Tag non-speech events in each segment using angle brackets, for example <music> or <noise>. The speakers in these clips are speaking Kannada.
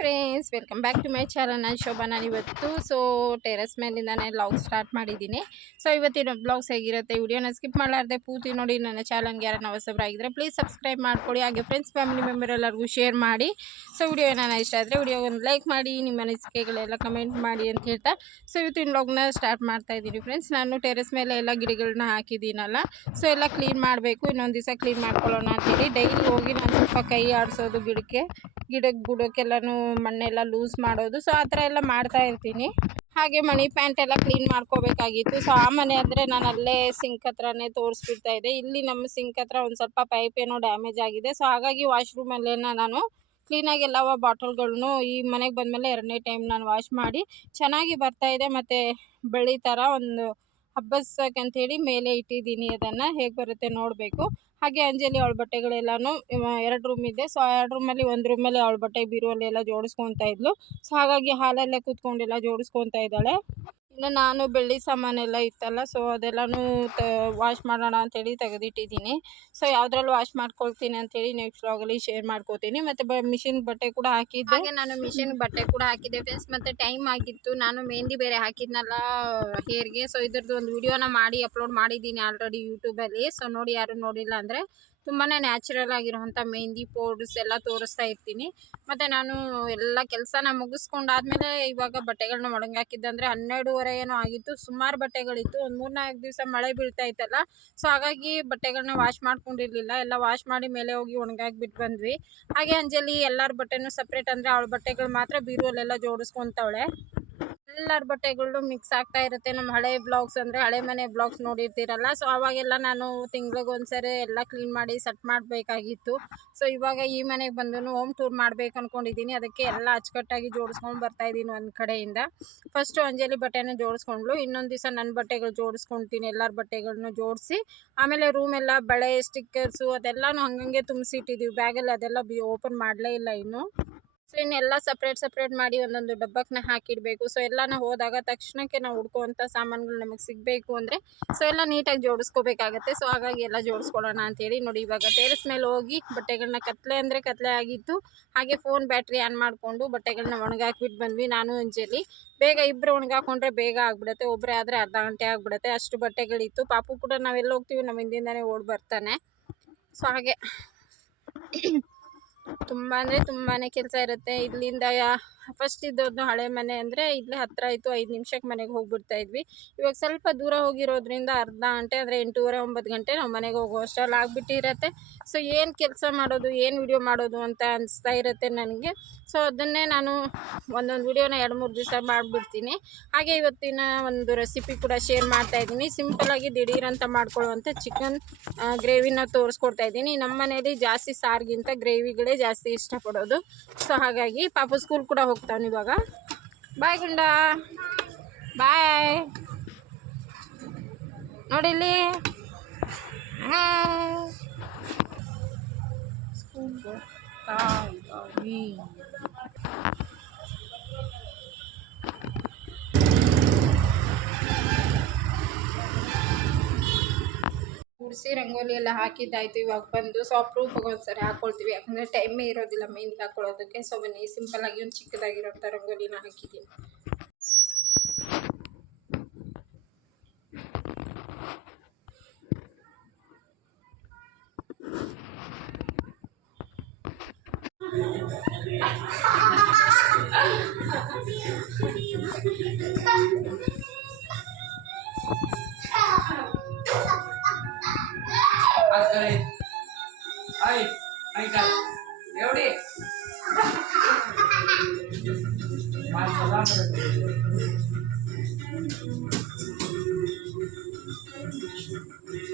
Friends welcome back to my channel ನಾನು ಶೋಭಾ, ನಾನು ಇವತ್ತು ಸೊ ಟೆರೆಸ್ ಮೇಲಿಂದಾನೆ ಬ್ಲಾಗ್ ಸ್ಟಾರ್ಟ್ ಮಾಡಿದ್ದೀನಿ. ಸೊ ಇವತ್ತಿನ ಬ್ಲಾಗ್ಸ್ ಹೇಗಿರುತ್ತೆ ವಿಡಿಯೋನ ಸ್ಕಿಪ್ ಮಾಡಲಾರ್ದೆ ಪೂರ್ತಿ ನೋಡಿ ನನ್ನ ಚಾನಲ್ಗೆ ಯಾರನ್ನ ಹೊಸಬರಾಗಿದ್ದರೆ ಪ್ಲೀಸ್ ಸಬ್ಸ್ಕ್ರೈಬ್ ಮಾಡ್ಕೊಳ್ಳಿ ಹಾಗೆ ಫ್ರೆಂಡ್ಸ್ ಫ್ಯಾಮಿಲಿ ಮೆಂಬರ್ ಎಲ್ಲರಿಗೂ ಶೇರ್ ಮಾಡಿ. ಸೊ ವಿಡಿಯೋ ಏನಾನ ಇಷ್ಟ ಆದರೆ ವಿಡಿಯೋ ಒಂದು ಲೈಕ್ ಮಾಡಿ, ನಿಮ್ಮ ಅನಿಸಿಕೆಗಳೆಲ್ಲ ಕಮೆಂಟ್ ಮಾಡಿ ಅಂತ ಹೇಳ್ತಾ. ಸೊ ಇವತ್ತಿನ ಬ್ಲಾಗ್ನ ಸ್ಟಾರ್ಟ್ ಮಾಡ್ತಾ ಇದ್ದೀನಿ ಫ್ರೆಂಡ್ಸ್ ನಾನು ಟೆರೆಸ್ ಮೇಲೆ ಎಲ್ಲ ಗಿಡಗಳನ್ನ ಹಾಕಿದ್ದೀನಲ್ಲ ಸೊ ಎಲ್ಲ ಕ್ಲೀನ್ ಮಾಡಬೇಕು. ಇನ್ನೊಂದು ದಿವಸ ಕ್ಲೀನ್ ಮಾಡ್ಕೊಳ್ಳೋಣ ಅಂತೇಳಿ ಡೈಲಿ ಹೋಗಿ ನಾನು ಸ್ವಲ್ಪ ಕೈ ಆಡಿಸೋದು ಗಿಡಕ್ಕೆ. ಗಿಡಕ್ಕೆ ಗುಡಕ್ಕೆಲ್ಲಾನು ಮಣ್ಣೆಲ್ಲ ಲೂಸ್ ಮಾಡೋದು. ಸೊ ಆ ಥರ ಎಲ್ಲ ಮಾಡ್ತಾ ಇರ್ತೀನಿ. ಹಾಗೆ ಮನಿ ಪ್ಯಾಂಟ್ ಎಲ್ಲ ಕ್ಲೀನ್ ಮಾಡ್ಕೋಬೇಕಾಗಿತ್ತು. ಸೊ ಆ ಮನೆ ಅಂದರೆ ನಾನು ಅಲ್ಲೇ ಸಿಂಕ್ ಹತ್ರನೇ ತೋರಿಸ್ಬಿಡ್ತಾ ಇದ್ದೆ. ಇಲ್ಲಿ ನಮ್ಮ ಸಿಂಕ್ ಹತ್ರ ಒಂದು ಸ್ವಲ್ಪ ಪೈಪ್ ಏನೋ ಡ್ಯಾಮೇಜ್ ಆಗಿದೆ. ಸೊ ಹಾಗಾಗಿ ವಾಶ್ರೂಮಲ್ಲೇನ ನಾನು ಕ್ಲೀನಾಗಿ ಎಲ್ಲ ಬಾಟಲ್ಗಳನ್ನು ಈ ಮನೆಗೆ ಬಂದಮೇಲೆ ಎರಡನೇ ಟೈಮ್ ನಾನು ವಾಶ್ ಮಾಡಿ ಚೆನ್ನಾಗಿ ಬರ್ತಾ ಇದೆ. ಮತ್ತು ಬೆಳಿ ಥರ ಒಂದು ಹಬ್ಬಸಕ್ಕಂಥೇಳಿ ಮೇಲೆ ಇಟ್ಟಿದ್ದೀನಿ. ಅದನ್ನು ಹೇಗೆ ಬರುತ್ತೆ ನೋಡಬೇಕು. ಹಾಗೆ ಅಂಜಲಿ ಅವಳ ಬಟ್ಟೆಗಳೆಲ್ಲಾನು ಎರಡು ರೂಮ್ ಇದೆ. ಸೊ ಎರಡು ರೂಮಲ್ಲಿ ಒಂದು ರೂಮಲ್ಲಿ ಅವಳ ಬಟ್ಟೆ ಬೀರುವಲ್ಲಿ ಎಲ್ಲ ಜೋಡಿಸ್ಕೊತಾ ಇದ್ಲು. ಸೊ ಹಾಗಾಗಿ ಹಾಲಲ್ಲೇ ಕೂತ್ಕೊಂಡೆಲ್ಲ ಜೋಡಿಸ್ಕೊತಾ ಇದ್ದಾಳೆ. ಇನ್ನು ನಾನು ಬೆಳ್ಳಿ ಸಾಮಾನೆಲ್ಲ ಇತ್ತಲ್ಲ ಸೊ ಅದೆಲ್ಲನೂ ತ ವಾಶ್ ಮಾಡೋಣ ಅಂತೇಳಿ ತೆಗೆದಿಟ್ಟಿದ್ದೀನಿ. ಸೊ ಯಾವುದ್ರಲ್ಲಿ ವಾಶ್ ಮಾಡ್ಕೊಳ್ತೀನಿ ಅಂತೇಳಿ ನೆಕ್ಸ್ಟ್ ವ್ಲಾಗಲ್ಲಿ ಶೇರ್ ಮಾಡ್ಕೋತೀನಿ. ಮತ್ತು ಬ ಮಿಷಿನ್ ಬಟ್ಟೆ ಕೂಡ ಹಾಕಿದ್ದೆ. ಹಾಗೆ ನಾನು ಮಿಷಿನ್ ಬಟ್ಟೆ ಕೂಡ ಹಾಕಿದ್ದೆ ಫ್ರೆಂಡ್ಸ್ ಮತ್ತು ಟೈಮ್ ಆಗಿತ್ತು. ನಾನು ಮೆಹಂದಿ ಬೇರೆ ಹಾಕಿದ್ನಲ್ಲ ಹೇರ್ಗೆ ಸೊ ಇದ್ರದ್ದು ಒಂದು ವಿಡಿಯೋನ ಮಾಡಿ ಅಪ್ಲೋಡ್ ಮಾಡಿದ್ದೀನಿ ಆಲ್ರೆಡಿ ಯೂಟ್ಯೂಬಲ್ಲಿ ಸೊ ನೋಡಿ ಯಾರು ನೋಡಿಲ್ಲ ಅಂದರೆ ತುಂಬಾ ನ್ಯಾಚುರಲ್ ಆಗಿರುವಂಥ ಮೆಹಂದಿ ಪೌಡರ್ಸ್ ಎಲ್ಲ ತೋರಿಸ್ತಾ ಇರ್ತೀನಿ. ಮತ್ತು ನಾನು ಎಲ್ಲ ಕೆಲಸನ ಮುಗಿಸ್ಕೊಂಡಾದ್ಮೇಲೆ ಇವಾಗ ಬಟ್ಟೆಗಳನ್ನ ಒಣಗಾಕಿದ್ದಂದರೆ ಹನ್ನೆರಡೂವರೆ ಏನೋ ಆಗಿತ್ತು. ಸುಮಾರು ಬಟ್ಟೆಗಳಿತ್ತು. ಒಂದು ಮೂರು ನಾಲ್ಕು ದಿವಸ ಮಳೆ ಬೀಳ್ತಾ ಇತ್ತಲ್ಲ. ಸೊ ಹಾಗಾಗಿ ಬಟ್ಟೆಗಳನ್ನ ವಾಶ್ ಮಾಡ್ಕೊಂಡಿರಲಿಲ್ಲ. ಎಲ್ಲ ವಾಶ್ ಮಾಡಿ ಮೇಲೆ ಹೋಗಿ ಒಣಗಾಕ್ಬಿಟ್ಟು ಬಂದ್ವಿ. ಹಾಗೆ ಅಂಜಲಿ ಎಲ್ಲರ ಬಟ್ಟೆನೂ ಸಪ್ರೇಟ್ ಅಂದರೆ ಅವಳ ಬಟ್ಟೆಗಳು ಮಾತ್ರ ಬೀರುವಲ್ಲೆಲ್ಲ ಜೋಡಿಸ್ಕೊತಾವಳೆ. ಎಲ್ಲರ ಬಟ್ಟೆಗಳು ಮಿಕ್ಸ್ ಆಗ್ತಾ ಇರುತ್ತೆ. ನಮ್ಮ ಹಳೆ ಬ್ಲಾಗ್ಸ್ ಅಂದರೆ ಹಳೆ ಮನೆ ಬ್ಲಾಗ್ಸ್ ನೋಡಿರ್ತೀರಲ್ಲ. ಸೊ ಅವಾಗೆಲ್ಲ ನಾನು ತಿಂಗ್ಳಿಗೆ ಒಂದ್ಸರಿ ಎಲ್ಲ ಕ್ಲೀನ್ ಮಾಡಿ ಸೆಟ್ ಮಾಡಬೇಕಾಗಿತ್ತು. ಸೊ ಇವಾಗ ಈ ಮನೆಗೆ ಬಂದು ಹೋಮ್ ಟೂರ್ ಮಾಡ್ಬೇಕು ಅಂದ್ಕೊಂಡಿದ್ದೀನಿ ಅದಕ್ಕೆ ಎಲ್ಲ ಅಚ್ಚುಕಟ್ಟಾಗಿ ಜೋಡಿಸ್ಕೊಂಡು ಬರ್ತಾ ಇದ್ದೀನಿ ಒಂದು ಕಡೆಯಿಂದ. ಫಸ್ಟು ಅಂಜಲಿ ಬಟ್ಟೆನ ಜೋಡಿಸ್ಕೊಂಡ್ಲು. ಇನ್ನೊಂದು ದಿವಸ ನನ್ನ ಬಟ್ಟೆಗಳು ಜೋಡಿಸ್ಕೊಳ್ತೀನಿ ಎಲ್ಲಾರ ಬಟ್ಟೆಗಳನ್ನ ಜೋಡಿಸಿ, ಆಮೇಲೆ ರೂಮೆಲ್ಲ ಬಳೆ ಸ್ಟಿಕ್ಕರ್ಸು ಅದೆಲ್ಲನೂ ಹಂಗಂಗೆ ತುಂಬಿಸಿಟ್ಟಿದ್ದೀವಿ ಬ್ಯಾಗಲ್ಲಿ ಅದೆಲ್ಲ ಓಪನ್ ಮಾಡಲೇ ಇಲ್ಲ ಇನ್ನು. ಸೊ ಇನ್ನೆಲ್ಲ ಸಪ್ರೇಟ್ ಸಪ್ರೇಟ್ ಮಾಡಿ ಒಂದೊಂದು ಡಬ್ಬಕ್ಕನ್ನ ಹಾಕಿಡಬೇಕು. ಸೊ ಎಲ್ಲನ ಹೋದಾಗ ತಕ್ಷಣಕ್ಕೆ ನಾವು ಹುಡ್ಕೋವಂಥ ಸಾಮಾನುಗಳು ನಮಗೆ ಸಿಗಬೇಕು ಅಂದರೆ ಸೊ ಎಲ್ಲ ನೀಟಾಗಿ ಜೋಡಿಸ್ಕೋಬೇಕಾಗತ್ತೆ. ಸೊ ಹಾಗಾಗಿ ಎಲ್ಲ ಜೋಡಿಸ್ಕೊಳ್ಳೋಣ ಅಂತೇಳಿ ನೋಡಿ ಇವಾಗ ಟೇರಸ್ ಮೇಲೆ ಹೋಗಿ ಬಟ್ಟೆಗಳನ್ನ ಕತ್ಲೆ ಅಂದರೆ ಕತ್ಲೆ ಆಗಿತ್ತು ಹಾಗೆ ಫೋನ್ ಬ್ಯಾಟ್ರಿ ಆನ್ ಮಾಡಿಕೊಂಡು ಬಟ್ಟೆಗಳನ್ನ ಒಣಗಾಕ್ಬಿಟ್ಟು ಬಂದ್ವಿ. ನಾನು, ಅಂಜಲಿ, ಬೇಗ ಇಬ್ಬರು ಒಣಗಾಕೊಂಡ್ರೆ ಬೇಗ ಆಗಿಬಿಡುತ್ತೆ. ಒಬ್ಬರೇ ಆದರೆ ಅರ್ಧ ಗಂಟೆ ಆಗಿಬಿಡುತ್ತೆ. ಅಷ್ಟು ಬಟ್ಟೆಗಳಿತ್ತು. ಪಾಪು ಕೂಡ ನಾವೆಲ್ಲ ಹೋಗ್ತೀವಿ ನಮ್ಮ ಹಿಂದಿಂದನೇ ಓಡಿ ಬರ್ತಾನೆ. ಸೊ ಹಾಗೆ. ತುಂಬ ಅಂದರೆ ತುಂಬಾ ಕೆಲಸ ಇರುತ್ತೆ ಇಲ್ಲಿಂದ ಫಸ್ಟ್ ಇದ್ದದ್ದು ಹಳೆ ಮನೆ ಅಂದರೆ ಇಲ್ಲೇ ಹತ್ತಿರ ಆಯಿತು, ಐದು ನಿಮಿಷಕ್ಕೆ ಮನೆಗೆ ಹೋಗ್ಬಿಡ್ತಾ ಇದ್ವಿ. ಇವಾಗ ಸ್ವಲ್ಪ ದೂರ ಹೋಗಿರೋದ್ರಿಂದ ಅರ್ಧ ಗಂಟೆ ಅಂದರೆ ಎಂಟೂವರೆ, ಒಂಬತ್ತು ಗಂಟೆ ನಾವು ಮನೆಗೆ ಹೋಗೋ ಅಷ್ಟರಲ್ಲಿ ಆಗಿಬಿಟ್ಟಿರತ್ತೆ. ಸೊ ಏನು ಕೆಲಸ ಮಾಡೋದು, ಏನು ವಿಡಿಯೋ ಮಾಡೋದು ಅಂತ ಅನಿಸ್ತಾ ಇರುತ್ತೆ ನನಗೆ. ಸೊ ಅದನ್ನೇ ನಾನು ಒಂದೊಂದು ವಿಡಿಯೋನ ಎರಡು ಮೂರು ದಿವಸ ಮಾಡಿಬಿಡ್ತೀನಿ. ಹಾಗೆ ಇವತ್ತಿನ ಒಂದು ರೆಸಿಪಿ ಕೂಡ ಶೇರ್ ಮಾಡ್ತಾ ಇದ್ದೀನಿ. ಸಿಂಪಲಾಗಿ ದಿಢೀರಂತ ಮಾಡ್ಕೊಳ್ಳುವಂಥ ಚಿಕನ್ ಗ್ರೇವಿನ ತೋರಿಸ್ಕೊಡ್ತಾ ಇದ್ದೀನಿ. ನಮ್ಮ ಮನೇಲಿ ಜಾಸ್ತಿ ಸಾರಿಗಿಂತ ಗ್ರೇವಿಗಳೇ ಜಾಸ್ತಿ ಇಷ್ಟಪಡೋದು. ಸೊ ಹಾಗಾಗಿ ಪಾಪ ಸ್ಕೂಲ್ ಕೂಡ ಹೋಗ್ತಾನೆ ಇವಾಗ. ಬಾಯ್ ಗುಂಡ. ಬಾಯ್ ನೋಡಿಲ್ಲಿ ಸ್ಕೂಲ್ ಗುಡಿಸಿ ರಂಗೋಲಿ ಎಲ್ಲ ಹಾಕಿದ್ದಾಯ್ತು. ಇವಾಗ ಬಂದು ಸೊ ಅಪ್ರೂಪಗೆ ಒಂದ್ಸರಿ ಹಾಕ್ಕೊಳ್ತೀವಿ ಯಾಕಂದರೆ ಟೈಮೇ ಇರೋದಿಲ್ಲ ಮೆಹಂದಿ ಹಾಕ್ಕೊಳ್ಳೋದಕ್ಕೆ ಸೊ ಬನ್ನಿ ಸಿಂಪಲ್ಲಾಗಿ ಒಂದು ಚಿಕ್ಕದಾಗಿರೋಂಥ ರಂಗೋಲಿನ ಹಾಕಿದ್ದೀನಿ. <laughs>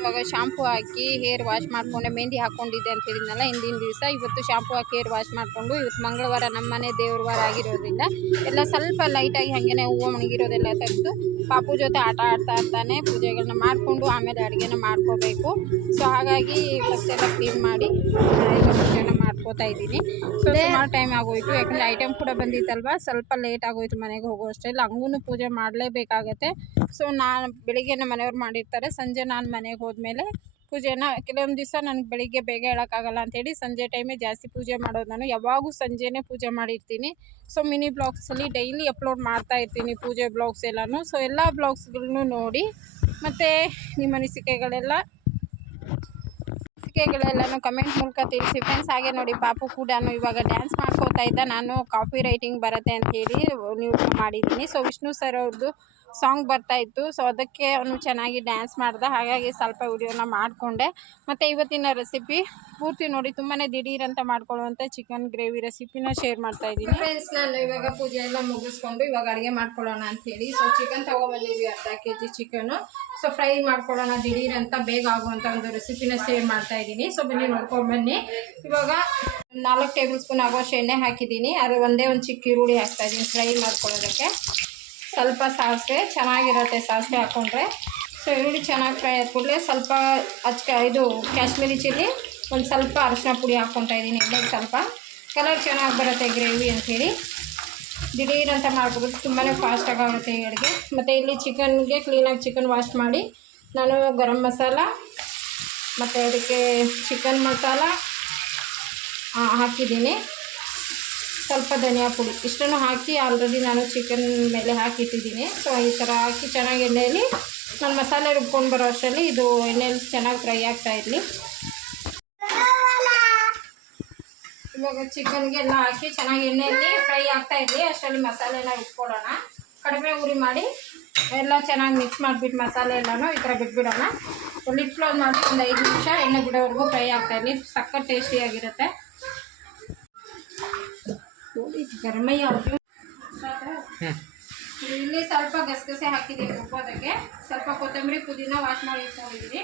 ಇವಾಗ ಶಾಂಪು ಹಾಕಿ ಹೇರ್ ವಾಶ್ ಮಾಡಿಕೊಂಡೆ ಮೆಹಂದಿ ಹಾಕ್ಕೊಂಡಿದ್ದೆ ಅಂತ ಹೇಳಿದ್ನಲ್ಲ, ಹಿಂದಿನ ದಿವಸ ಇವತ್ತು ಶಾಂಪು ಹಾಕಿ ಹೇರ್ ವಾಶ್ ಮಾಡಿಕೊಂಡು ಇವತ್ತು ಮಂಗಳವಾರ ನಮ್ಮ ಮನೆ ದೇವ್ರ ವಾರ ಆಗಿರೋದ್ರಿಂದ ಎಲ್ಲ ಸ್ವಲ್ಪ ಲೈಟಾಗಿ ಹಾಗೇನೆ ಹೂವು ಮುಣಗಿರೋದೆಲ್ಲ ತೆಗೆದು ಪಾಪು ಜೊತೆ ಆಟ ಆಡ್ತಾ ಇರ್ತಾನೆ ಪೂಜೆಗಳನ್ನ ಮಾಡಿಕೊಂಡು ಆಮೇಲೆ ಅಡುಗೆನ ಮಾಡ್ಕೋಬೇಕು. ಸೊ ಹಾಗಾಗಿ ಫಸ್ಟೆಲ್ಲ ಕ್ಲೀನ್ ಮಾಡಿ ಮಾಡ್ಕೋತಾ ಇದ್ದೀನಿ. ಸೊ ಸುಮಾರು ಟೈಮ್ ಆಗೋಯ್ತು. ಯಾಕಂದರೆ ಐಟಮ್ ಕೂಡ ಬಂದಿತ್ತಲ್ವ? ಸ್ವಲ್ಪ ಲೇಟ್ ಆಗೋಯ್ತು ಮನೆಗೆ ಹೋಗೋ ಅಷ್ಟೇ. ಹಂಗೂ ಪೂಜೆ ಮಾಡಲೇಬೇಕಾಗತ್ತೆ. ಸೊ ನಾನು ಬೆಳಿಗ್ಗೆ ನಮ್ಮ ಮನೆಯವ್ರು ಮಾಡಿರ್ತಾರೆ. ಸಂಜೆ ನಾನು ಮನೆಗೆ ಹೋದ್ಮೇಲೆ ಪೂಜೆನ ಕೆಲವೊಂದು ದಿವಸ ನನಗೆ ಬೆಳಿಗ್ಗೆ ಬೇಗ ಹೇಳೋಕ್ಕಾಗಲ್ಲ ಅಂಥೇಳಿ ಸಂಜೆ ಟೈಮೇ ಜಾಸ್ತಿ ಪೂಜೆ ಮಾಡೋದು ನಾನು. ಯಾವಾಗೂ ಸಂಜೆನೇ ಪೂಜೆ ಮಾಡಿರ್ತೀನಿ. ಸೊ ಮಿನಿ ಬ್ಲಾಗ್ಸಲ್ಲಿ ಡೈಲಿ ಅಪ್ಲೋಡ್ ಮಾಡ್ತಾ ಇರ್ತೀನಿ ಪೂಜೆ ಬ್ಲಾಗ್ಸ್ ಎಲ್ಲನೂ. ಸೊ ಎಲ್ಲ ಬ್ಲಾಗ್ಸ್ಗಳನ್ನೂ ನೋಡಿ. ಮತ್ತು ನಿಮ್ಮ ಅನಿಸಿಕೆಗಳೆಲ್ಲ ಅನಿಸಿಕೆಗಳೆಲ್ಲನೂ ಕಮೆಂಟ್ ಮೂಲಕ ತಿಳಿಸಿ. ಫ್ರೆಂಡ್ಸ್ ಹಾಗೆ ನೋಡಿ, ಪಾಪು ಕೂಡ ಇವಾಗ ಡ್ಯಾನ್ಸ್ ಮಾಡ್ಕೋತಾ ಇದ್ದ. ನಾನು ಕಾಪಿ ರೈಟಿಂಗ್ ಬರುತ್ತೆ ಅಂತ ಹೇಳಿ ನ್ಯೂಸ್ ಮಾಡಿದ್ದೀನಿ. ಸೊ ವಿಷ್ಣು ಸರ್ ಅವ್ರದ್ದು ಸಾಂಗ್ ಬರ್ತಾ ಇತ್ತು. ಸೊ ಅದಕ್ಕೆ ಅವನು ಚೆನ್ನಾಗಿ ಡ್ಯಾನ್ಸ್ ಮಾಡ್ದ. ಹಾಗಾಗಿ ಸ್ವಲ್ಪ ವಿಡಿಯೋನ ಮಾಡಿಕೊಂಡೆ. ಮತ್ತು ಇವತ್ತಿನ ರೆಸಿಪಿ ಪೂರ್ತಿ ನೋಡಿ ತುಂಬಾ ದಿಢೀರಂತ ಮಾಡ್ಕೊಳ್ಳುವಂಥ ಚಿಕನ್ ಗ್ರೇವಿ ರೆಸಿಪಿನ ಶೇರ್ ಮಾಡ್ತಾ ಇದ್ದೀನಿ. ಫ್ರೆಂಡ್ಸ್ ನಾನು ಇವಾಗ ಪೂಜೆ ಎಲ್ಲ ಮುಗಿಸ್ಕೊಂಡು ಇವಾಗ ಅಡುಗೆ ಮಾಡ್ಕೊಳ್ಳೋಣ ಅಂಥೇಳಿ ಸೊ ಚಿಕನ್ ತೊಗೊಬಂದಿದ್ವಿ, ಅರ್ಧ K G chicken so fry ಮಾಡ್ಕೊಳ್ಳೋಣ ದಿಢೀರಂತ ಬೇಗ ಆಗುವಂಥ ಒಂದು ರೆಸಿಪಿನ ಶೇರ್ ಮಾಡ್ತಾ ಇದ್ದೀನಿ. ಸೊ ಬನ್ನಿ, ನೋಡ್ಕೊಂಡು ಬನ್ನಿ. ಇವಾಗ ನಾಲ್ಕು ಟೇಬಲ್ ಸ್ಪೂನ್ ಆಗುವಷ್ಟು ಎಣ್ಣೆ ಹಾಕಿದ್ದೀನಿ. ಅದು ಒಂದೇ ಒಂದು ಚಿಕ್ಕ ಈರುಳ್ಳಿ ಹಾಕ್ತಾ ಇದ್ದೀನಿ ಫ್ರೈ ಮಾಡ್ಕೊಳ್ಳೋದಕ್ಕೆ. ಸ್ವಲ್ಪ ಸಾಸಿವೆ, ಚೆನ್ನಾಗಿರುತ್ತೆ ಸಾಸಿವೆ ಹಾಕ್ಕೊಂಡ್ರೆ ಸೊ ಈರುಳ್ಳಿ ಚೆನ್ನಾಗಿ ಫ್ರೈ ಆದ ಕೂಡಲೇ ಸ್ವಲ್ಪ ಅಚ್ಕ ಇದು ಕಾಶ್ಮೀರಿ ಚಿಲ್ಲಿ, ಒಂದು ಸ್ವಲ್ಪ ಅರಿಶಿನ ಪುಡಿ ಹಾಕ್ಕೊತಾ ಇದ್ದೀನಿ ಎಣ್ಣೆಗೆ ಸ್ವಲ್ಪ. ಕಲರ್ ಚೆನ್ನಾಗಿ ಬರುತ್ತೆ ಗ್ರೇವಿ ಅಂಥೇಳಿ ದಿಢೀರ್ ಅಂತ ಮಾಡ್ಬೋದು ತುಂಬಾ ಫಾಸ್ಟಾಗಿ ಆಗುತ್ತೆ ಈ ಅಡುಗೆ. ಮತ್ತು ಇಲ್ಲಿ ಚಿಕನ್ಗೆ ಕ್ಲೀನಾಗಿ ಚಿಕನ್ ವಾಶ್ ಮಾಡಿ, ನಾನು ಗರಂ ಮಸಾಲ, ಮತ್ತು ಅದಕ್ಕೆ ಚಿಕನ್ ಮಸಾಲ ಹಾಕಿದ್ದೀನಿ. ಸ್ವಲ್ಪ ಧನಿಯಾ ಪುಡಿ. ಇಷ್ಟನ್ನು ಹಾಕಿ ಆಲ್ರೆಡಿ ನಾನು ಚಿಕನ್ ಮೇಲೆ ಹಾಕಿಟ್ಟಿದ್ದೀನಿ. ಸೊ ಈ ಥರ ಹಾಕಿ ಚೆನ್ನಾಗಿ ಎಣ್ಣೆಯಲ್ಲಿ ನಾನು ಮಸಾಲೆ ರುಬ್ಕೊಂಡು ಬರೋ ಅಷ್ಟರಲ್ಲಿ ಇದು ಎಣ್ಣೆಯಲ್ಲಿ ಚೆನ್ನಾಗಿ ಫ್ರೈ ಆಗ್ತಾ ಇರಲಿ. ಇವಾಗ ಚಿಕನ್ಗೆ ಎಲ್ಲ ಹಾಕಿ ಚೆನ್ನಾಗಿ ಎಣ್ಣೆಯಲ್ಲಿ ಫ್ರೈ ಆಗ್ತಾ ಇರಲಿ. ಅಷ್ಟರಲ್ಲಿ ಮಸಾಲೆನ ಇಟ್ಕೊಡೋಣ. ಕಡಿಮೆ ಉರಿ ಮಾಡಿ ಎಲ್ಲ ಚೆನ್ನಾಗಿ ಮಿಕ್ಸ್ ಮಾಡಿಬಿಟ್ಟು ಮಸಾಲೆ ಎಲ್ಲನೂ ಈ ಥರ ಬಿಟ್ಬಿಡೋಣ. ಲಿಟ್ ಕ್ಲೋಸ್ ಮಾಡಿ ಒಂದು ಐದು ನಿಮಿಷ ಎಣ್ಣೆ ಬಿಡೋವರೆಗೂ ಫ್ರೈ ಆಗ್ತಾ ಇರಲಿ. ಸಕ್ಕ ಟೇಸ್ಟಿಯಾಗಿರುತ್ತೆ ಗರಮಯ್ಯ ಇಲ್ಲಿ ಸ್ವಲ್ಪ ಗಸಗಸೆ ಹಾಕಿದ್ದೀನಿ ಉಪ್ಪೋದಕ್ಕೆ. ಸ್ವಲ್ಪ ಕೊತ್ತಂಬರಿ ಪುದೀನ ವಾಶ್ ಮಾಡಿ ಇಟ್ಕೊಂಡಿದ್ದೀನಿ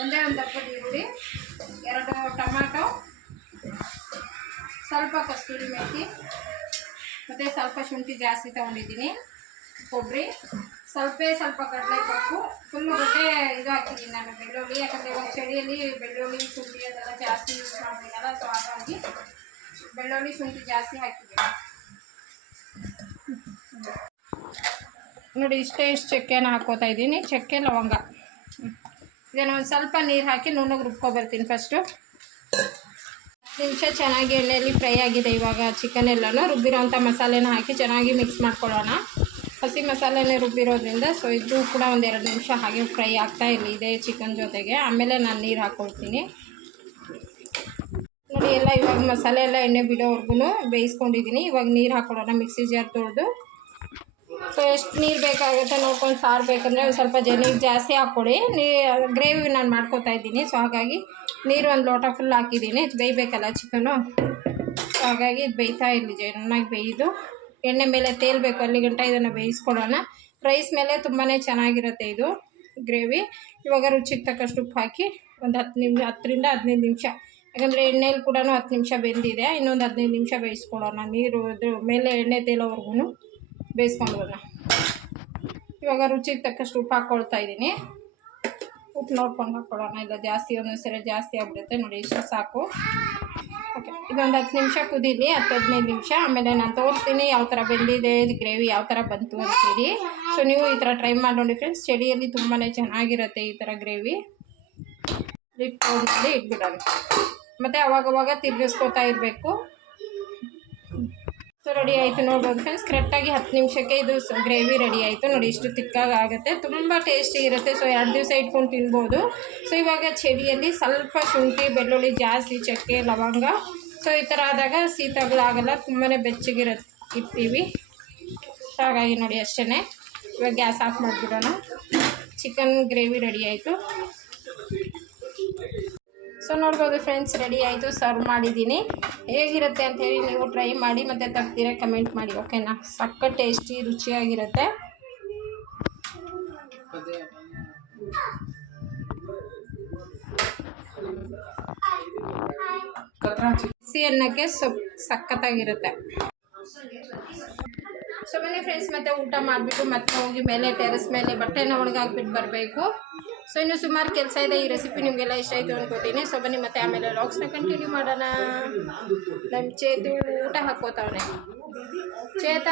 ಒಂದೇ ಒಂದು ದಪ್ಪದ ಈರುಳ್ಳಿ ಎರಡು ಟೊಮ್ಯಾಟೊ ಸ್ವಲ್ಪ ಕಸ್ತೂರಿ ಮೆಥಿ ಮತ್ತು ಸ್ವಲ್ಪ ಶುಂಠಿ ಜಾಸ್ತಿ ತೊಗೊಂಡಿದ್ದೀನಿ ಕೊಬ್ಬರಿ ಸ್ವಲ್ಪ ಸ್ವಲ್ಪ ಕಡಲೆಪಪ್ಪು ಫುಲ್ಲು ಗೊಟ್ಟೆ ಇದು ಹಾಕಿದ್ದೀನಿ ನಾನು ಬೆಳ್ಳುಳ್ಳಿ ಯಾಕಂದರೆ ಚಳಿಯಲ್ಲಿ ಬೆಳ್ಳುಳ್ಳಿ ಶುಂಠಿ ಅದೆಲ್ಲ ಜಾಸ್ತಿ ಯೂಸ್ ಮಾಡ್ತೀನಲ್ಲ ಸೊ ಹಾಗಾಗಿ ಬೆಳ್ಳುಳ್ಳಿ ಶುಂಠಿ ಜಾಸ್ತಿ ಹಾಕಿದ್ದೀನಿ. ನೋಡಿ, ಇಷ್ಟೇ ಇಷ್ಟು ಚಕ್ಕೆನ ಹಾಕೋತಾ ಇದ್ದೀನಿ. ಚಕ್ಕೆ ಲವಂಗ. ಇದನ್ನು ಒಂದು ಸ್ವಲ್ಪ ನೀರು ಹಾಕಿ ನುಣ್ಣಗೆ ರುಬ್ಕೊಬರ್ತೀನಿ ಫಸ್ಟು ನಿಮಿಷ ಚೆನ್ನಾಗಿ ಎಣ್ಣೆಯಲ್ಲಿ ಫ್ರೈ ಆಗಿದೆ ಇವಾಗ ಚಿಕನ್ ಎಲ್ಲನೂ. ರುಬ್ಬಿರೋಂಥ ಮಸಾಲೆನ ಹಾಕಿ ಚೆನ್ನಾಗಿ ಮಿಕ್ಸ್ ಮಾಡ್ಕೊಳ್ಳೋಣ. ಹಸಿ ಮಸಾಲೆನೇ ರುಬ್ಬಿರೋದ್ರಿಂದ ಸೊ ಇದು ಕೂಡ ಒಂದು ಎರಡು ನಿಮಿಷ ಹಾಗೆ ಫ್ರೈ ಆಗ್ತಾ ಇರಲಿ, ಇದೆ ಚಿಕನ್ ಜೊತೆಗೆ. ಆಮೇಲೆ ನಾನು ನೀರು ಹಾಕ್ಕೊಳ್ತೀನಿ ನೋಡಿ ಎಲ್ಲ, ಇವಾಗ ಮಸಾಲೆ ಎಲ್ಲ ಎಣ್ಣೆ ಬಿಡೋವರೆಗೂ ಬೇಯಿಸ್ಕೊಂಡಿದ್ದೀನಿ ಇವಾಗ ನೀರು ಹಾಕೊಳ್ಳೋಣ ಮಿಕ್ಸಿ ಜಾರ್ ತೊಳೆದು. ಸೊ ಎಷ್ಟು ನೀರು ಬೇಕಾಗುತ್ತೆ ನೋಡ್ಕೊಂಡು ಸಾರು ಬೇಕಂದರೆ ಒಂದು ಸ್ವಲ್ಪ ಜನಿಗೆ ಜಾಸ್ತಿ ಹಾಕ್ಕೊಡಿ. ನೀ, ಗ್ರೇವಿ ನಾನು ಮಾಡ್ಕೊತಾ ಇದ್ದೀನಿ. ಸೊ ಹಾಗಾಗಿ ನೀರು ಒಂದು ಲೋಟ ಫುಲ್ ಹಾಕಿದ್ದೀನಿ. ಬೇಯಬೇಕಲ್ಲ ಚಿಕನು? ಸೊ ಹಾಗಾಗಿ ಇದು ಬೇಯ್ತಾ ಇರಲಿ. ಚೆನ್ನಾಗಿ ಬೇಯ್ದು ಎಣ್ಣೆ ಮೇಲೆ ತೇಲ್ಬೇಕು ಅಲ್ಲಿ ಗಂಟ ಇದನ್ನು ಬೇಯಿಸ್ಕೊಳ್ಳೋಣ. ರೈಸ್ ಮೇಲೆ ತುಂಬಾ ಚೆನ್ನಾಗಿರುತ್ತೆ ಇದು ಗ್ರೇವಿ. ಇವಾಗ ರುಚಿಗೆ ತಕ್ಕಷ್ಟು ಉಪ್ಪು ಹಾಕಿ ಒಂದು ಹತ್ತು ನಿಮಿಷ ಹತ್ತರಿಂದ ಹದಿನೈದು ನಿಮಿಷ ಯಾಕಂದರೆ ಎಣ್ಣೆಲಿ ಕೂಡ ಹತ್ತು ನಿಮಿಷ ಬೆಂದಿದೆ, ಇನ್ನೊಂದು ಹದಿನೈದು ನಿಮಿಷ ಬೇಯಿಸ್ಕೊಳ್ಳೋಣ. ನೀರು ಅದ್ರ ಮೇಲೆ ಎಣ್ಣೆ ತೇಲೋವರೆಗೂ ಬೇಯಿಸ್ಕೊಂಡು ಬರೋಣ ಇವಾಗ ರುಚಿಗೆ ತಕ್ಕಷ್ಟು ಉಪ್ಪು ಹಾಕ್ಕೊಳ್ತಾ ಇದ್ದೀನಿ. ಉಪ್ಪು ನೋಡ್ಕೊಂಡು ಹಾಕ್ಕೊಳ್ಳೋಣ ಇಲ್ಲ, ಜಾಸ್ತಿ, ಒಂದೊಂದು ಸರಿ ಜಾಸ್ತಿ ಆಗಿಬಿಡುತ್ತೆ ನೋಡಿ, ಇಷ್ಟು ಸಾಕು. ಓಕೆ, ಇದೊಂದು ಹತ್ತು ನಿಮಿಷ ಕುದೀಲಿ, ಹತ್ತು ಹದಿನೈದು ನಿಮಿಷ. ಆಮೇಲೆ ನಾನು ತೋರಿಸ್ತೀನಿ ಯಾವ ಥರ ಬೆಂದಿದೆ ಗ್ರೇವಿ ಯಾವ ಥರ ಬಂತು ಅಂತೀರಿ. ಸೊ ನೀವು ಈ ಥರ ಟ್ರೈ ಮಾಡಿ ಫ್ರೆಂಡ್ಸ್ ಚಳಿಯಲ್ಲಿ ತುಂಬಾ ಚೆನ್ನಾಗಿರುತ್ತೆ ಈ ಥರ ಗ್ರೇವಿ. ಇಟ್ಬಿಡೋಣ. ಮತ್ತು ಅವಾಗವಾಗ ತಿರುಗಿಸ್ಕೊತಾ ಇರಬೇಕು. ಸೊ ರೆಡಿ ಆಯಿತು ನೋಡ್ಬೋದು ಫ್ರೆಂಡ್ಸ್ ಕರೆಕ್ಟಾಗಿ ಹತ್ತು ನಿಮಿಷಕ್ಕೆ ಇದು ಗ್ರೇವಿ ರೆಡಿ ಆಯಿತು. ನೋಡಿ, ಇಷ್ಟು ತಿಕ್ಕಾಗಿ ಆಗುತ್ತೆ. ತುಂಬ ಟೇಸ್ಟಿ ಇರುತ್ತೆ. ಸೊ ಎರಡು ದಿವಸ ಇಟ್ಕೊಂಡು ತಿನ್ಬೋದು. ಸೊ ಇವಾಗ ಚಳಿಯಲ್ಲಿ ಸ್ವಲ್ಪ ಶುಂಠಿ, ಬೆಳ್ಳುಳ್ಳಿ, ಜಾಸ್ತಿ ಚಕ್ಕೆ, ಲವಂಗ. ಸೊ ಈ ಥರ ಆದಾಗ ಶೀತಗಳಾಗಲ್ಲ ತುಂಬಾ ಬೆಚ್ಚಗಿರ ಇರ್ತೀವಿ ಹಾಗಾಗಿ ನೋಡಿ ಅಷ್ಟೇ ಇವಾಗ ಗ್ಯಾಸ್ ಆಫ್ ಮಾಡಿಬಿಡೋಣ. ಚಿಕನ್ ಗ್ರೇವಿ ರೆಡಿ ಆಯಿತು. ಸೊ ನೋಡ್ಬೋದು ಫ್ರೆಂಡ್ಸ್ ರೆಡಿ ಆಯಿತು ಸರ್ವ್ ಮಾಡಿದ್ದೀನಿ. ಹೇಗಿರುತ್ತೆ ಅಂಥೇಳಿ ನೀವು ಟ್ರೈ ಮಾಡಿ ಮತ್ತು ತಪ್ಪಿದ್ರೆ ಕಮೆಂಟ್ ಮಾಡಿ ಓಕೆನಾ ಸಕ್ಕ ಟೇಸ್ಟಿ ರುಚಿಯಾಗಿರುತ್ತೆ. ಹಸಿ ಅನ್ನಕ್ಕೆ ಸೊಪ್ ಸಖತ್ತಾಗಿರುತ್ತೆ ಸೊ ಬನ್ನಿ ಫ್ರೆಂಡ್ಸ್ ಮತ್ತೆ ಊಟ ಮಾಡಿಬಿಟ್ಟು ಮತ್ತೆ ಹೋಗಿ ಮೇಲೆ ಟೆರೆಸ್ ಮೇಲೆ ಬಟ್ಟೆನ ಒಣಗಾಕ್ಬಿಟ್ಟು ಬರಬೇಕು. ಸೊ ಇನ್ನು ಸುಮಾರು ಕೆಲಸ ಇದೆ ಈ ರೆಸಿಪಿ ನಿಮಗೆಲ್ಲ ಇಷ್ಟ ಆಯಿತು ಅನ್ಕೋತೀನಿ ಸೊ ಬನ್ನಿ ಮತ್ತೆ ಆಮೇಲೆ ಲಾಗ್ಸ್ನ ಕಂಟಿನ್ಯೂ ಮಾಡೋಣ ನಮ್ಮ ಚೇತು ಊಟ ಹಾಕೋತಾವನೆ ಚೇತ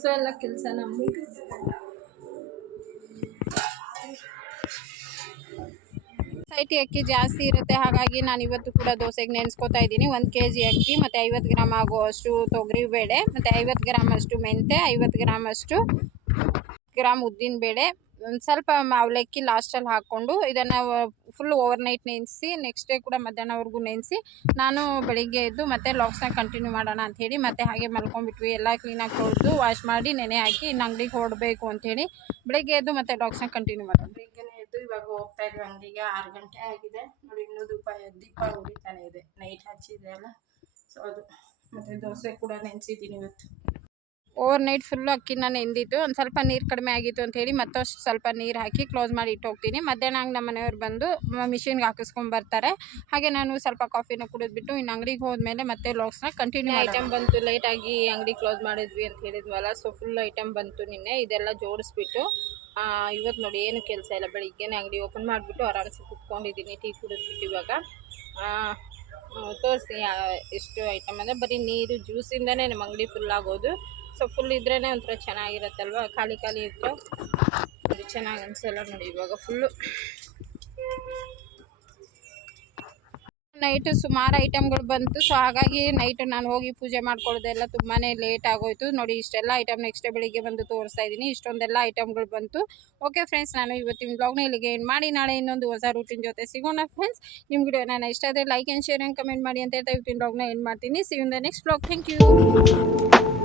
ಸೊ ಎಲ್ಲ ಕೆಲಸ ನಮಗೆ ಕ್ವಾಲಿಟಿ ಅಕ್ಕಿ ಜಾಸ್ತಿ ಇರುತ್ತೆ. ಹಾಗಾಗಿ ನಾನು ಇವತ್ತು ಕೂಡ ದೋಸೆಗೆ ನೆನೆಸ್ಕೊತಾ ಇದ್ದೀನಿ. ಒಂದು ಕೆ ಜಿ ಅಕ್ಕಿ, ಮತ್ತು ಐವತ್ತು ಗ್ರಾಮ್ ಆಗುವಷ್ಟು ತೊಗರಿಬೇಳೆ ಮತ್ತು ಐವತ್ತು ಗ್ರಾಮ್ ಅಷ್ಟು ಮೆಂತೆ ಐವತ್ತು ಗ್ರಾಮ್ ಅಷ್ಟು ಗ್ರಾಮ್ ಉದ್ದಿನ ಬೇಳೆ, ಒಂದು ಸ್ವಲ್ಪ ಅವಲಕ್ಕಿ ಲಾಸ್ಟಲ್ಲಿ ಹಾಕ್ಕೊಂಡು ಇದನ್ನು ಫುಲ್ ಓವರ್ ನೈಟ್ ನೆನೆಸಿ ನೆಕ್ಸ್ಟ್ ಡೇ ಕೂಡ ಮಧ್ಯಾಹ್ನವರೆಗೂ ನೆನೆಸಿ, ನಾನು ಬೆಳಿಗ್ಗೆ ಎದ್ದು ಮತ್ತೆ ಲಾಕ್ಸ್ನ ಕಂಟಿನ್ಯೂ ಮಾಡೋಣ ಅಂಥೇಳಿ ಮತ್ತೆ ಹಾಗೆ ಮಲ್ಕೊಂಡ್ಬಿಟ್ವಿ. ಎಲ್ಲ ಕ್ಲೀನಾಗಿ ತೊಳೆದು ವಾಶ್ ಮಾಡಿ, ನೆನೆ ಹಾಕಿ ಇನ್ನು ಅಂಗಡಿಗೆ ಹೊಡಬೇಕು ಅಂಥೇಳಿ ಬೆಳಿಗ್ಗೆ ಎದ್ದು ಮತ್ತೆ ಲಾಕ್ಸ್ನ ಕಂಟಿನ್ಯೂ ಮಾಡೋಣ. ಇವಾಗ ಹೋಗ್ತಾ ಇದ್ವಿ. ಅಂಗಡಿಗೆ ಆರು ಗಂಟೆ ಆಗಿದೆ. ನೋಡಿ ಇನ್ನೂ ದೀಪ ದೀಪ ಉರಿತಾನೆ ಇದೆ. ನೈಟ್ ಹಚ್ಚಿದೆ ಅಲ್ಲ. ಸೊ ಅದು. ಮತ್ತು ದೋಸೆ ಕೂಡ ನೆನೆಸಿದ್ದೀನಿ ಇವತ್ತು. ಓವರ್ ನೈಟ್ ಫುಲ್ಲು ಅಕ್ಕಿನ ನೆಂದಿತ್ತು ಒಂದು ಸ್ವಲ್ಪ ನೀರು ಕಡಿಮೆ ಆಗಿತ್ತು ಅಂತ ಹೇಳಿ ಮತ್ತಷ್ಟು ಸ್ವಲ್ಪ ನೀರು ಹಾಕಿ ಕ್ಲೋಸ್ ಮಾಡಿ ಇಟ್ಟು ಹೋಗ್ತೀನಿ. ಮಧ್ಯಾಹ್ನ ಹಂಗೆ ನಮ್ಮ ಮನೆಯವ್ರು ಬಂದು ಮಿಷಿನ್ಗೆ ಹಾಕಿಸ್ಕೊಂಡು ಬರ್ತಾರೆ. ಹಾಗೆ ನಾನು ಸ್ವಲ್ಪ ಕಾಫಿನ ಕುಡಿದ್ಬಿಟ್ಟು ಇನ್ನು ಅಂಗಡಿಗೆ ಹೋದ್ಮೇಲೆ ಮತ್ತೆ ಲಾಗ್ಸ್ನ ಕಂಟಿನ್ಯೂ ಐಟಮ್ ಬಂತು ಲೈಟಾಗಿ ಅಂಗಡಿ ಕ್ಲೋಸ್ ಮಾಡಿದ್ವಿ ಅಂತ ಹೇಳಿದ್ವಲ್ಲ. ಸೊ ಫುಲ್ ಐಟಮ್ ಬಂತು ನಿನ್ನೆ. ಇದೆಲ್ಲ ಜೋಡಿಸ್ಬಿಟ್ಟು ಇವತ್ತು ನೋಡಿ ಏನು ಕೆಲಸ ಇಲ್ಲ. ಬೆಳಿಗ್ಗೆನೆ ಅಂಗಡಿ ಓಪನ್ ಮಾಡಿಬಿಟ್ಟು ಆರಾಮ್ಸೆ ಕುತ್ಕೊಂಡಿದ್ದೀನಿ. ಟೀ ಕುಡಿದ್ಬಿಟ್ಟು ಇವಾಗ. ತೋರಿಸಿ ಎಷ್ಟು ಐಟಮ್ ಅಂದರೆ ಬರೀ ನೀರು ಜ್ಯೂಸಿಂದನೇ ನಮ್ಮ ಅಂಗಡಿ ಫುಲ್ ಆಗೋದು. ಸೊ ಫುಲ್ ಇದ್ರೇ ಒಂಥರ ಚೆನ್ನಾಗಿರತ್ತಲ್ವ? ಖಾಲಿ ಖಾಲಿ ಇದ್ದರೆ ನೋಡಿ, ಚೆನ್ನಾಗಿ ಅನಿಸಲ್ಲ ನೋಡಿ ಇವಾಗ ಫುಲ್ಲು ನೈಟು ಸುಮಾರು ಐಟಮ್ಗಳು ಬಂತು. ಸೊ ಹಾಗಾಗಿ ನೈಟ್ ನಾನು ಹೋಗಿ ಪೂಜೆ ಮಾಡ್ಕೊಳ್ಳೋದೆಲ್ಲ ತುಂಬಾ ಲೇಟ್ ಆಗೋಯ್ತು. ನೋಡಿ, ಇಷ್ಟೆಲ್ಲ ಐಟಮ್ ನೆಕ್ಸ್ಟ್ ಬೆಳಿಗ್ಗೆ ಬಂದು ತೋರಿಸ್ತಾ ಇದ್ದೀನಿ. ಇಷ್ಟೊಂದೆಲ್ಲ ಐಟಮ್ಗಳು ಬಂತು. ಓಕೆ ಫ್ರೆಂಡ್ಸ್ ನಾನು ಇವತ್ತಿನ ಬ್ಲಾಗ್ನ ಇಲ್ಲಿಗೆ ಏನು ಮಾಡಿ. ನಾಳೆ ಇನ್ನೊಂದು ಹೊಸ ರೂಟಿನ್ ಜೊತೆ ಸಿಗೋಣ ಫ್ರೆಂಡ್ಸ್ ವಿಡಿಯೋ ನಾನು ಇಷ್ಟ ಆದರೆ like and share and comment ಮಾಡಿ ಅಂತ ಹೇಳ್ತಾ ಇವತ್ತಿನ ಬ್ಲಾಗ್ನ ಏನು ಮಾಡ್ತೀನಿ. See in the next blog thank you